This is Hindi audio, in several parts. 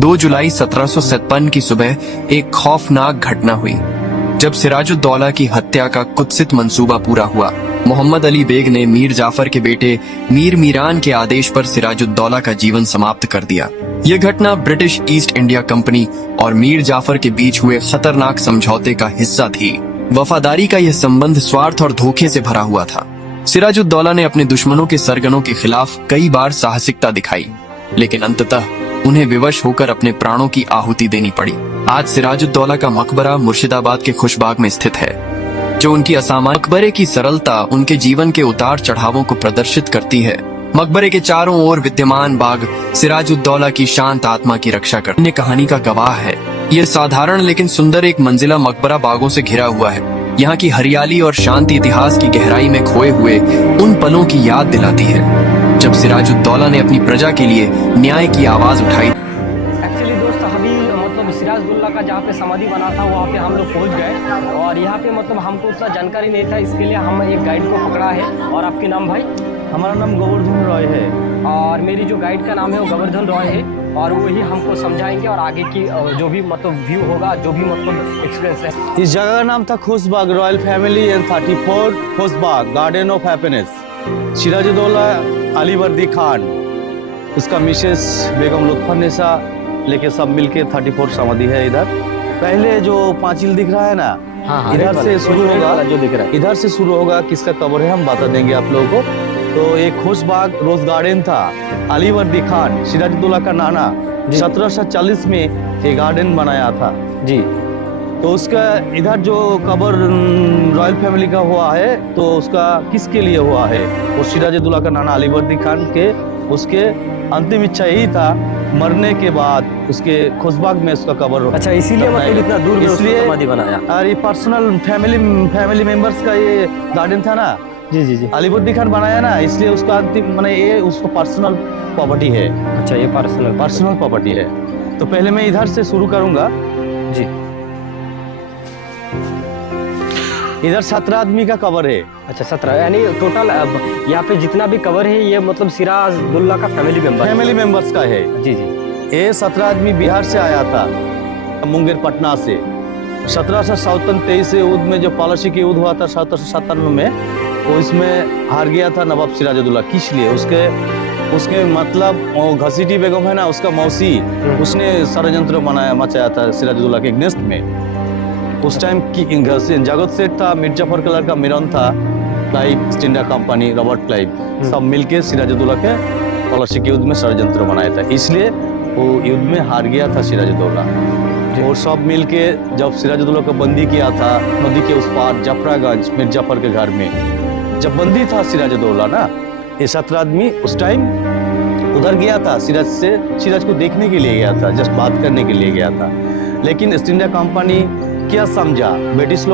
2 जुलाई 1753 की सुबह एक खौफनाक घटना हुई जब सिराजुद्दौला की हत्या का कुत्सित मंसूबा पूरा हुआ। मोहम्मद अली बेग ने मीर जाफर के बेटे मीर मीरान के आदेश पर सिराजुद्दौला का जीवन समाप्त कर दिया। यह घटना ब्रिटिश ईस्ट इंडिया कंपनी और मीर जाफर के बीच हुए खतरनाक समझौते का हिस्सा थी। वफादारी का यह संबंध स्वार्थ और धोखे से भरा हुआ था। सिराजुद्दौला ने अपने दुश्मनों के सरगनों के खिलाफ कई बार साहसिकता दिखाई, लेकिन अंततः उन्हें विवश होकर अपने प्राणों की आहुति देनी पड़ी। आज सिराजुद्दौला का मकबरा मुर्शिदाबाद के खुशबाग में स्थित है, जो उनकी असामान्य मकबरे की सरलता उनके जीवन के उतार चढ़ावों को प्रदर्शित करती है। मकबरे के चारों ओर विद्यमान बाग सिराजुद्दौला की शांत आत्मा की रक्षा करने कहानी का गवाह है। यह साधारण लेकिन सुंदर एक मंजिला मकबरा बागों से घिरा हुआ है। यहाँ की हरियाली और शांति इतिहास की गहराई में खोए हुए उन पलों की याद दिलाती है जब सिराजुद्दौला ने अपनी प्रजा के लिए न्याय की आवाज उठाई। एक्चुअली दोस्त अभी सिराजुद्दौला का जहाँ पे समाधि बना था वहाँ पे हम लोग पहुँच गए और यहाँ पे हमको उतना जानकारी नहीं था, इसके लिए हम एक गाइड को पकड़ा है। और आपके नाम भाई? हमारा नाम गोवर्धन रॉय है और मेरी जो गाइड का नाम है वो गोवर्धन रॉय है और वही हमको समझाएंगे और आगे की जो भी व्यू होगा, जो भी एक्सपीरियंस है। इस जगह का नाम था Khushbagh, royal family and 34 Khushbagh garden of happiness. Sirajuddaulah Alivardi Khan, उसका मिसेस बेगम लुत्फुन्निसा लेके सब मिलके 34 समाधि है। इधर पहले जो पांचिल दिख रहा है ना, हाँ, इधर से शुरू होगा, जो दिख रहा है इधर से शुरू होगा। किसका कब्र है हम बता देंगे आप लोगों को। तो एक खुशबाग रोज गार्डन था। अलीवर्दी खान सिराजुद्दौला का नाना 1740 में ये गार्डन बनाया था जी। तो उसका इधर जो कब्र रॉयल फैमिली का हुआ है, तो उसका किसके लिए हुआ है? वो सिराजुद्दौला का नाना अलीवर्दी खान के, उसके अंतिम इच्छा यही था मरने के बाद उसके खुशबाग में उसका कब्र। अच्छा, इसीलिए इतना दूर में इसलिए समाधि बनाया। और ये पर्सनल फैमिली मेंबर्स का ये गार्डन था ना, जी जी जी। अलीवर्दी खान बनाया ना, इसलिए उसका अंतिम माने ये उसका पर्सनल प्रॉपर्टी है। अच्छा, ये पर्सनल प्रॉपर्टी है। तो पहले मैं इधर से शुरू करूंगा जी। इधर 17 आदमी का कवर है। अच्छा, 17 यानी टोटल यहाँ पे जितना भी कवर है ये सिराजुद्दौला का फैमिली मेंबर्स का है। जी जी। ये 17 आदमी बिहार से आया था, मुंगेर पटना से। 1757-23 से युद्ध में जो पॉलिसी की युद्ध हुआ था 1797 में, वो इसमें हार गया था नवाब सिराजुद्दौला। किस लिए? उसके मतलब घसीटी बेगम है ना, उसका मौसी, उसने षड्यंत्र मचाया था सिराजुद्दौला के अगेंस्ट में। उस टाइम की जगत सेठ था, मिर्जाफर कलर का मिरन था, Clive east India company, Robert Clive, सब मिलके सिराजुद्दौला के पॉलिसी के युद्ध में षड्यंत्र बनाया था। इसलिए वो युद्ध में हार गया था सिराजुद्दौला। और सब मिलके जब सिराजुद्दौला को बंदी किया था नदी के उस पार जफरागंज मिर्जाफर के घर में, जब बंदी था सिराजुद्दौला ना, ये 17 आदमी उस टाइम उधर गया था। सिराज को देखने के लिए गया था, जस्ट बात करने के लिए गया था। लेकिन ईस्ट इंडिया कंपनी क्या समझा? ब्रिटिश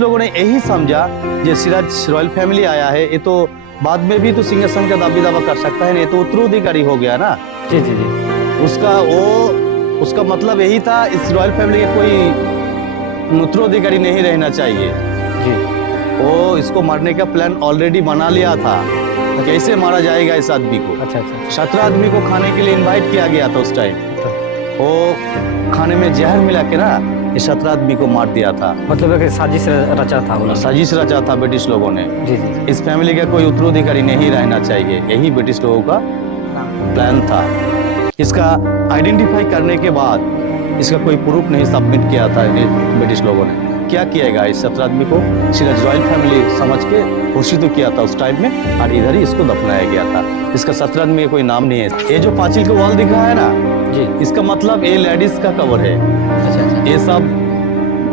लोगों ने यही समझा कि सिराज रॉयल फैमिली आया है, ये तो बाद में भी तो सिंहासन का दावा कर सकता है, ये तो उत्तराधिकारी हो गया ना। जी जी जी। उसका मतलब यही था, इस रॉयल फैमिली के कोई उत्तराधिकारी नहीं रहना चाहिए जी। वो इसको मारने का प्लान ऑलरेडी बना लिया था, कैसे मारा जाएगा इस आदमी को। अच्छा। 17 आदमी को खाने के लिए इनवाइट किया गया था उस टाइम। वो खाने में जहर मिला के ना इस 17 आदमी को मार दिया था। मतलब साजिश रचा था, साजिश रचा था ब्रिटिश लोगों ने। जी जी। इस फैमिली का कोई उत्तराधिकारी नहीं रहना चाहिए, यही ब्रिटिश लोगों का प्लान था। इसका आइडेंटिफाई करने के बाद इसका कोई प्रूफ नहीं सबमिट किया था ब्रिटिश लोगों ने। क्या किएगा? इस 17 आदमी को सिराज रॉयल फैमिली समझ के घोषित तो किया था उस टाइम में, और इधर ही इसको दफनाया गया था। इसका 17 आदमी का कोई नाम नहीं है। ये जो पांचिल का वॉल दिख रहा है ना जी, इसका मतलब ये लेडीज का कवर है। अच्छा। ये सब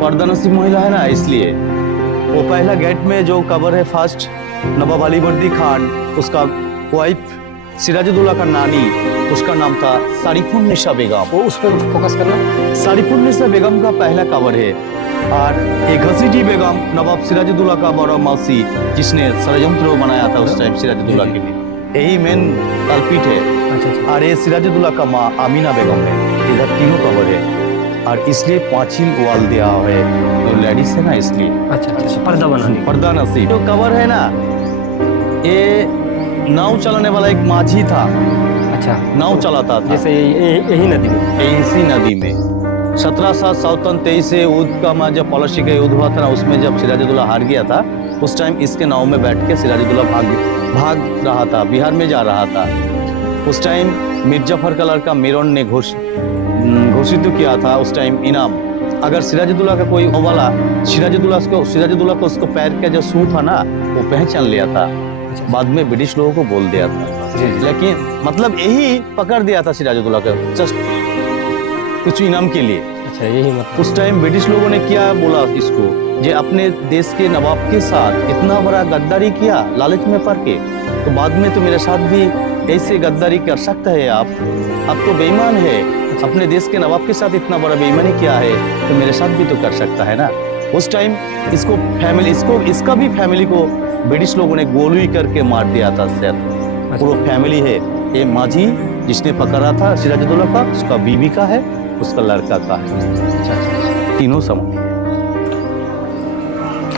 पर्दानसीब महिला है ना, इसलिए वो पहला गेट में जो कवर है फर्स्ट नवाब अलीवर्दी खान, उसका वाइफ सिराजुद्दौला का नानी, उसका नाम था शरीफुन्निसा बेगम। वो उस पर फोकस करना। शरीफुन्निसा बेगम का पहला कवर है। और एक घसीटी बेगम नवाब सिराजुद्दौला का बड़ा मौसी, जिसने षड्यंत्र बनाया था उस टाइम सिराजुद्दौला के लिए, यही मेन कल्पिट है। अच्छा। और ये सिराजुद्दौला का माँ आमीना बेगम है। इधर तीनों कवर है और इसलिए पांचिल वॉल दिया है, तो लेडीज है ना इसलिए। अच्छा। पर्दा नसीब जो कवर है ना, ये नाव चलाने वाला एक माझी था। अच्छा, नाव चलाता था जैसे यही नदी में। इसी नदी में 1753 से युद्ध का जब पॉलिसी का युद्ध हुआ था ना, उसमें जब सिराजुद्दौला हार गया था, उस टाइम इसके नाव में बैठ के सिराजुद्दौला भाग रहा था, बिहार में जा रहा था। उस टाइम मिर्जाफर कलर का मेरन ने घोषित किया था उस टाइम इनाम, अगर सिराजुद्दौला का कोई वाला सिराजुद्दौला को उसको पैर का जो सू था ना वो पहचान लिया था, बाद में ब्रिटिश लोगों को बोल दिया था। लेकिन मतलब यही पकड़ दिया था सिराजुद्दौला का जस्ट कुछ इनाम के लिए। अच्छा, यही मतलब उस टाइम ब्रिटिश लोगों ने क्या बोला इसको, जे अपने देश के नवाब के साथ इतना बड़ा गद्दारी किया लालच में पड़ के, तो बाद में तो मेरे साथ भी ऐसे गद्दारी कर सकता है आप तो बेईमान है, अपने देश के नवाब के साथ इतना बड़ा बेईमानी किया है तो मेरे साथ भी तो कर सकता है ना। उस टाइम इसका भी फैमिली को ब्रिटिश लोगों ने गोली करके मार दिया था सर। पूरा फैमिली है, ये माझी जिसने पकड़ा था सिराजुद्दौला का, उसका बीवी का है, उसका लड़का का है, तीनों समान।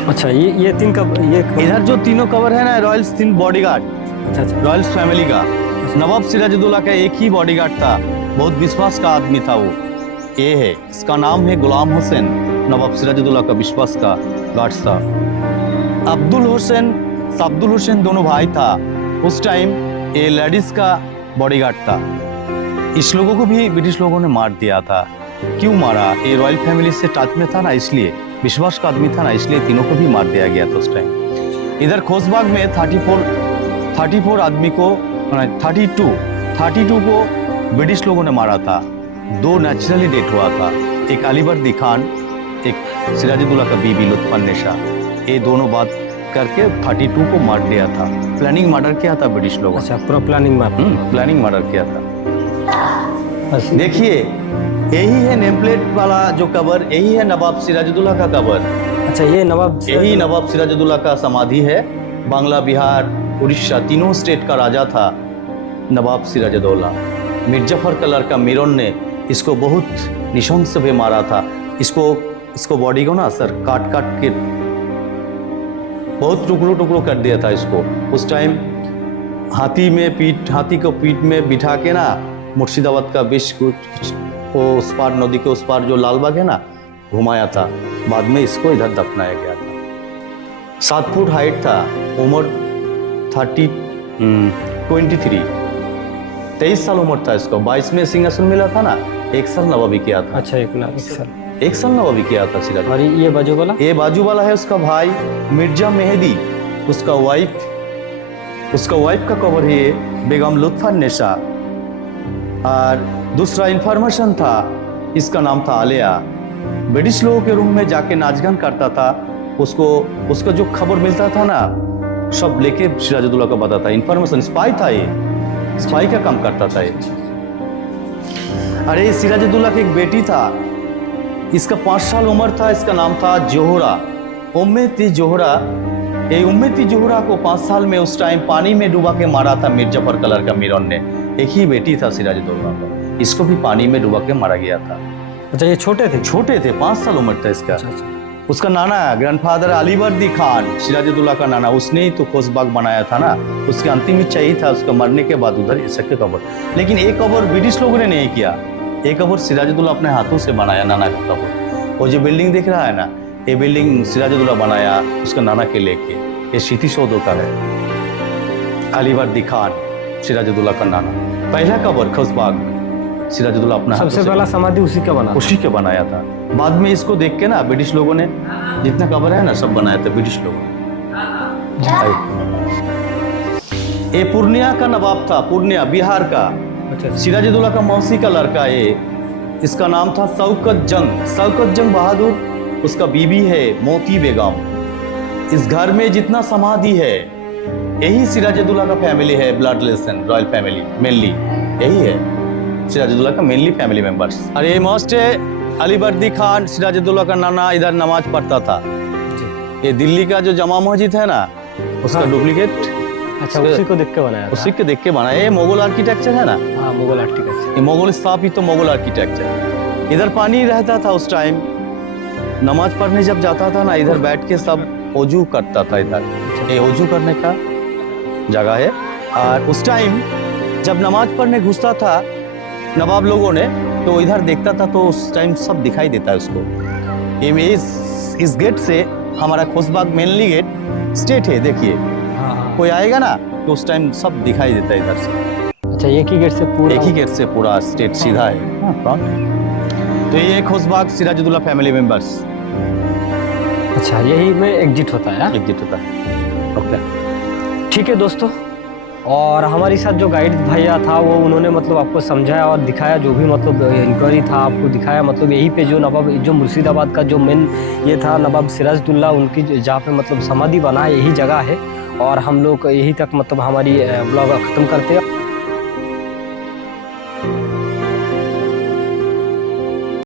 अच्छा, ये तीन कब ये इधर जो तीनों कवर है ना, रॉयल्स तीन बॉडीगार्ड, अच्छा, रॉयल्स फैमिली का। नवाब सिराजुद्दौला का एक ही बॉडीगार्ड था, बहुत विश्वास का आदमी था वो, ये है, इसका नाम है गुलाम हुसैन। नवाब सिराजुद्दौला का विश्वास का गार्ड था। अब्दुल हुसैन दोनों भाई था। उस टाइम ये लेडीज का बॉडीगार्ड था। इस लोगों को भी ब्रिटिश लोगों ने मार दिया था। क्यों मारा? ये रॉयल फैमिली से टच में था ना, इसलिए विश्वास का आदमी था ना, इसलिए तीनों को भी मार दिया गया था उस टाइम। इधर खोसबाग में 34 आदमी को 32 को ब्रिटिश लोगों ने मारा था। 2 नेचुरली डेथ हुआ था, एक अलीवर्दी खान, एक सिराजुद्दौला का बीबी लुत्फुन्नेसा। ये दोनों बात करके 32 को मार दिया था। प्लानिंग मर्डर किया था ब्रिटिश लोगों ने। अच्छा, पूरा प्लानिंग मर्डर किया था। देखिए, यही है नेम प्लेट वाला जो कबर, यही है नवाब सिराजुद्दौला का कबर। अच्छा, यही नवाब सिराजुद्दौला का समाधि है। बांग्ला, बिहार, उड़ीसा तीनों स्टेट का राजा था नवाब सिराजुद्दौला। मिर्जाफर कलर का मेरन ने इसको बहुत निशंस भी मारा था। इसको बॉडी को ना सर काट के बहुत टुकड़ों कर दिया था इसको। उस टाइम हाथी को पीठ में बिठा के ना मुर्शिदाबाद का बीच कुछ वो उस पार नदी के उस पार जो लालबाग है ना, घुमाया था। बाद में इसको इधर दफनाया गया था। 7 फुट हाइट था, उम्र 23 साल उम्र था इसको। 22 में सिंहासन मिला था ना, 1 साल नवाबी किया था। अच्छा, 1 साल नवाबी किया था सिराज। और ये बाजू वाला है उसका भाई मिर्जा मेहदी, उसका वाइफ का कवर है ये बेगम लुत्फुन्नेसा। और दूसरा इंफॉर्मेशन था, इसका नाम था आलिया। ब्रिटिश लोगों के रूम में जाके नाचगान करता था। उसका जो खबर मिलता था ना, सब लेके सिराजुद्दौला का बताता। इंफॉर्मेशन स्पाई था, ये स्पाई का काम करता था ये। अरे सिराजुद्दौला की एक बेटी था, इसका 5 साल उम्र था। इसका नाम था जोहरा, उम्मे-ती जोहरा। ये उम्मे-ती जोहरा को 5 साल में उस टाइम पानी में डुबा के मारा था मिर्जाफर कलर का मेरन ने। एक ही बेटी था सिराजुद्दौला का, इसको भी पानी में डुबा के मारा गया था। अच्छा, ये छोटे थे, 5 साल उम्र था इसका। अच्छा। उसका नाना ग्रैंडफादर अलीवर्दी खान, सिराजुद्दौला का नाना, उसने ही तो खोसबाग बनाया था ना। उसकी अंतिम इच्छा यही था उसका मरने के बाद उधर इसके कब्र। लेकिन एक कब्र ब्रिटिश लोगों ने नहीं किया, एक कब्र सिराजुद्दौला अपने हाथों से बनाया, नाना का कब्र। वो जो बिल्डिंग दिख रहा है ना, ये बिल्डिंग सिराजुद्दौला बनाया उसका नाना के लेके। ये स्मृतिसौध का है। अलीवर्दी खान, सिराजुद्दौला का नाना। पहला कब्र खोसबाग सिराजुद्दौला अपना सबसे पहला समाधि उसी का बनाया था। बाद में इसको देख के ना ब्रिटिश लोगों ने जितना कब्र है ना सब बनाया था ब्रिटिश लोगों ने। ये पूर्णिया का नवाब था, पूर्णिया बिहार का। अच्छा। सिराजुद्दौला का मौसी का लड़का ये, इसका नाम था शौकत जंग बहादुर। उसका बीबी है मोती बेगम। इस घर में जितना समाधि है यही सिराजुद्दौला का फैमिली है, blood relation, royal family mainly यही है सिराजुद्दौला का मेनली फैमिली मेंबर्स। और ये मोस्ट अलीवर्दी खान, सिराजुद्दौला का नाना, इधर नमाज पढ़ता था। ये दिल्ली का जो जमा मस्जिद है ना, उसका डुप्लीकेट। अच्छा, उसी को देख के बनाया। ये मुगल आर्किटेक्चर है ना। हाँ, मुगल आर्किटेक्चर, ये मुगल स्थापित तो मुगल आर्किटेक्चर। इधर पानी रहता था उस टाइम। नमाज पढ़ने जब जाता था ना, इधर बैठ के सब ओजू करता था। इधर ये ओजू करने का जगह है। और उस टाइम जब नमाज पढ़ने घुसता था नवाब लोगों ने, तो इधर देखता था तो उस टाइम सब दिखाई देता है उसको। ये इस गेट से हमारा खोसबाग मेनली गेट स्ट्रेट है, देखिए हाँ। कोई आएगा ना तो उस टाइम सब दिखाई देता है इधर से। अच्छा, एक ही गेट से पूरा? एक ही गेट से पूरा स्ट्रेट सीधा है फ्रंट। तो ये खोसबाग सिराजुद्दौला फैमिली मेंबर्स अच्छा, यही में एग्जिट होता है? एग्जिट होता है। ओके, ठीक है दोस्तों। और हमारे साथ जो गाइड भैया था वो उन्होंने मतलब आपको समझाया और दिखाया, जो भी मतलब इंक्वायरी था आपको दिखाया। मतलब यहीं पे जो नवाब, जो मुर्शिदाबाद का जो मेन ये था नवाब सिराजुद्दौला, उनकी जहाँ पे मतलब समाधि बना है, यही जगह है। और हम लोग यहीं तक मतलब हमारी ब्लॉग ख़त्म करते हैं।